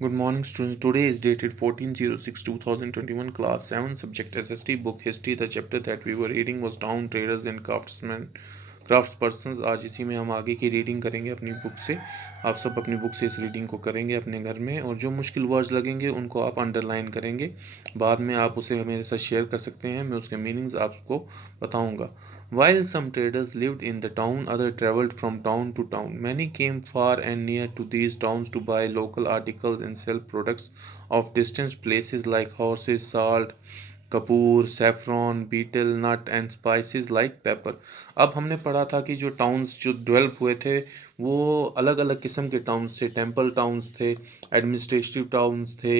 Good morning, students. Today is dated 14/06/2021, Class 7, Subject SST, Book History. The chapter that we were reading was Town Traders and Craftsmen, Craftspersons. आज इसी में हम आगे की reading करेंगे अपनी बुक से। आप सब अपनी बुक से इस रीडिंग को करेंगे अपने घर में, और जो मुश्किल वर्ड्स लगेंगे उनको आप अंडरलाइन करेंगे। बाद में आप उसे मेरे साथ शेयर कर सकते हैं, मैं उसके मीनिंग्स आपको बताऊंगा। While some traders lived in the town, others traveled from town to town. Many came far and near to these towns to buy local articles and sell products of distant places like horses, salt, कपूर, saffron, betel nut and spices like pepper. अब हमने पढ़ा था कि जो towns जो develop हुए थे वो अलग अलग किस्म के टाउन्स थे। टेम्पल टाउन्स थे, एडमिनिस्ट्रेटिव टाउन्स थे,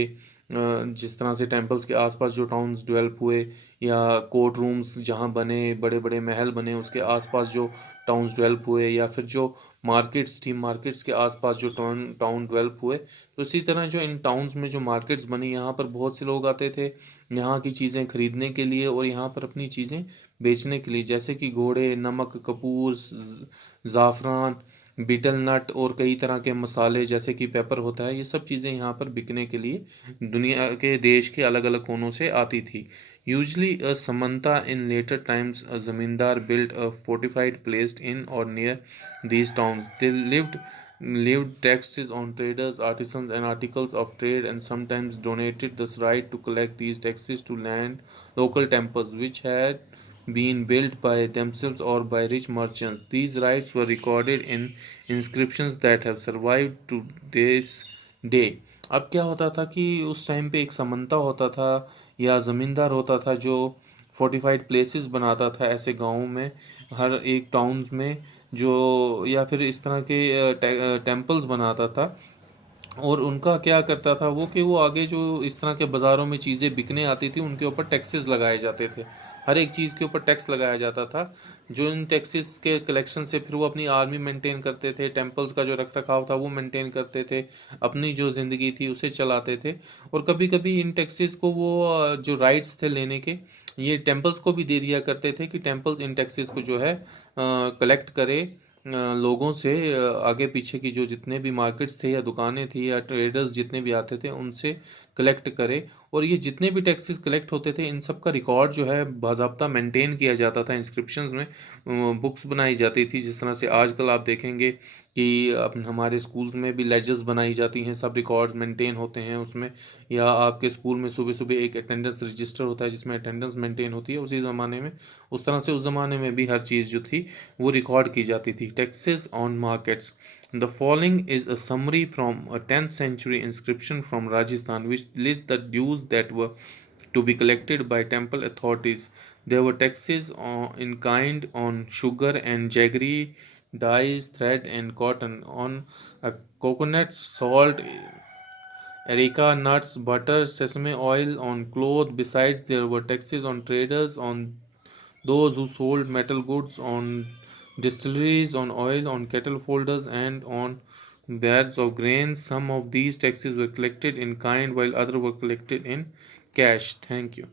जिस तरह से टेम्पल्स के आसपास जो टाउन्स डेवलप हुए, या कोर्ट रूम्स जहाँ बने, बड़े बड़े महल बने, उसके आसपास जो टाउन्स डेवलप हुए, या फिर जो मार्केट्स थी, मार्केट्स के आसपास जो टाउन टाउन डेवलप हुए। तो इसी तरह जो इन टाउन्स में जो मार्केट्स बनी, यहाँ पर बहुत से लोग आते थे यहाँ की चीज़ें खरीदने के लिए और यहाँ पर अपनी चीज़ें बेचने के लिए, जैसे कि घोड़े, नमक, कपूर, ज़ाफ़रान, बीटल नट और कई तरह के मसाले जैसे कि पेपर होता है। ये सब चीज़ें यहाँ पर बिकने के लिए दुनिया के देश के अलग अलग कोनों से आती थी। Usually a samanta in later times a zamindar built a fortified placed in or near these towns. They lived taxes on traders, artisans, and articles of trade, and sometimes donated the right to collect these taxes to land local temples, which had been built by themselves or by rich merchants. These rights were recorded in inscriptions that have survived to this day. अब क्या होता था कि उस time पे एक समंता होता था या ज़मींदार होता था जो फोर्टिफाइड प्लेसेस बनाता था ऐसे गाँवों में, हर एक टाउन्स में, जो या फिर इस तरह के टेम्पल्स बनाता था। और उनका क्या करता था वो कि वो आगे जो इस तरह के बाज़ारों में चीज़ें बिकने आती थी उनके ऊपर टैक्सेस लगाए जाते थे। हर एक चीज़ के ऊपर टैक्स लगाया जाता था। जो इन टैक्सेस के कलेक्शन से फिर वो अपनी आर्मी मेंटेन करते थे, टेम्पल्स का जो रख रखाव था वो मेंटेन करते थे, अपनी जो ज़िंदगी थी उसे चलाते थे। और कभी कभी इन टैक्सेस को वो जो राइट्स थे लेने के, ये टेम्पल्स को भी दे दिया करते थे कि टेम्पल्स इन टैक्सेस को जो है कलेक्ट करे लोगों से। आगे पीछे की जो जितने भी मार्केट्स थे या दुकानें थी या ट्रेडर्स जितने भी आते थे उनसे कलेक्ट करे। और ये जितने भी टैक्सेस कलेक्ट होते थे इन सब का रिकॉर्ड जो है बाज़ाब्ता मेंटेन किया जाता था। इंस्क्रिप्शंस में बुक्स बनाई जाती थी, जिस तरह से आजकल आप देखेंगे कि हमारे स्कूल्स में भी लेजर्स बनाई जाती हैं, सब रिकॉर्ड्स मेंटेन होते हैं उसमें। या आपके स्कूल में सुबह सुबह एक अटेंडेंस रजिस्टर होता है जिसमें अटेंडेंस मेंटेन होती है। उसी ज़माने में उस तरह से उस ज़माने में भी हर चीज़ जो थी वो रिकॉर्ड की जाती थी। Taxes on markets. The following is a summary from a 10th century inscription from Rajasthan which lists the dues that were to be collected by temple authorities. There were taxes in kind on sugar and jaggery, dyes, thread, and cotton, on coconuts, salt, areca nuts, butter, sesame oil, on cloth. Besides, there were taxes on traders, on those who sold metal goods, on distilleries, on oil, on cattle folders, and on bags of grains. Some of these taxes were collected in kind while others were collected in cash. Thank you.